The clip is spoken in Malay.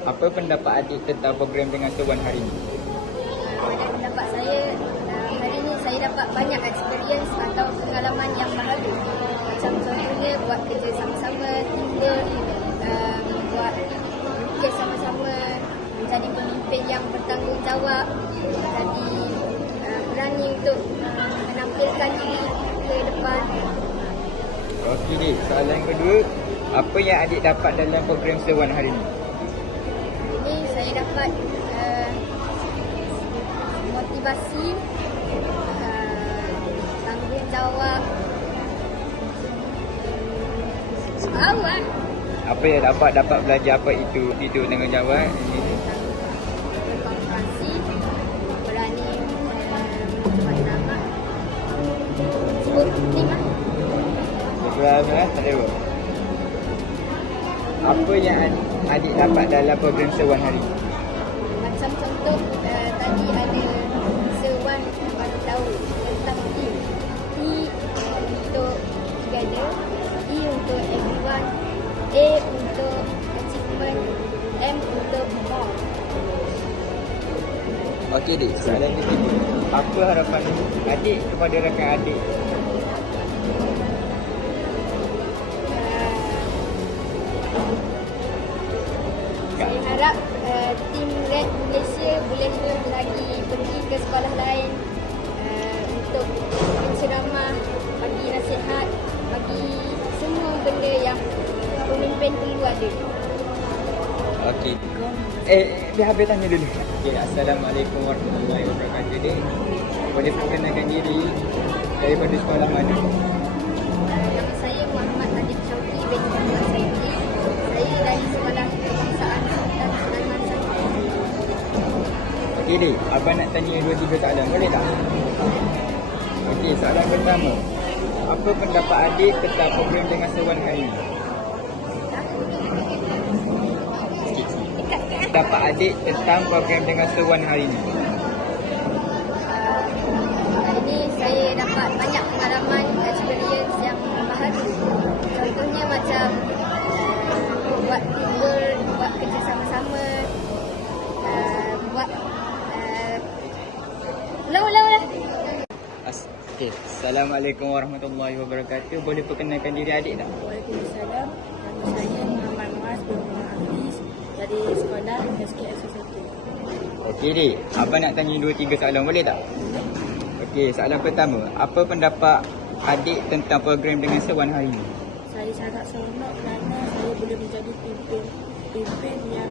Apa pendapat adik tentang program dengan seruan hari ini? Pada pendapat saya, hari ini saya dapat banyak experience atau pengalaman yang baharu. Macam contohnya buat kerja sama-sama, teamwork, buat kerja sama-sama, menjadi pemimpin yang bertanggungjawab, jadi berani untuk menampilkan diri ke depan. Okey dik, soalan kedua, apa yang adik dapat dalam program seruan hari ini? Ini saya dapat motivasi, tanggungjawab, awal, Apa yang dapat belajar apa itu tanggungjawab ini? berkonsentrasi, berani mencapai nama, sebut lima. Ada apa? Apa yang adik dapat dalam program seruan hari ini? Macam contoh tadi ada seruan bagi tahu tentang team. T untuk together, E untuk everyone, A untuk achievement, M untuk more. Okey dik, soalan ketiga, apa harapan adik kepada rakan adik? Saya harap tim Red Malaysia boleh lagi pergi ke sekolah lain untuk menceramah, bagi nasihat, bagi semua benda yang pemimpin perlu ada. Okey. Dia habis tanya dulu. Okey, Assalamualaikum warahmatullahi wabarakatuh dik. Boleh perkenalkan diri daripada sekolah mana? Nama saya Muhammad Adib Syauqi bin Muhammad Saidi. Saya dari Sekolah Kebangsaan Sultan Sulaiman Satu. Okey dik, abang nak tanya 2-3 soalan, boleh tak? Okey, soalan pertama. Apa pendapat adik tentang program dengan seruan hari ini? Pendapat adik tentang program dengan seruan hari ini? Hari ini saya dapat banyak pengalaman, experience yang baharu. Contohnya macam buat teamwork, buat kerja sama-sama, buat ulang-ulang lah. Okey, Assalamualaikum warahmatullahi wabarakatuh. Boleh perkenalkan diri adik tak? Waalaikumsalam. Nama saya Muhammad Muaz bin Hafiz dari sekolah SKS 1. Okey dik, abang nak tanya 2-3 soalan, boleh tak? Okey, soalan pertama. Apa pendapat adik tentang program dengan seruan hari ini? Saya sangat seronok kerana saya boleh menjadi pimpin yang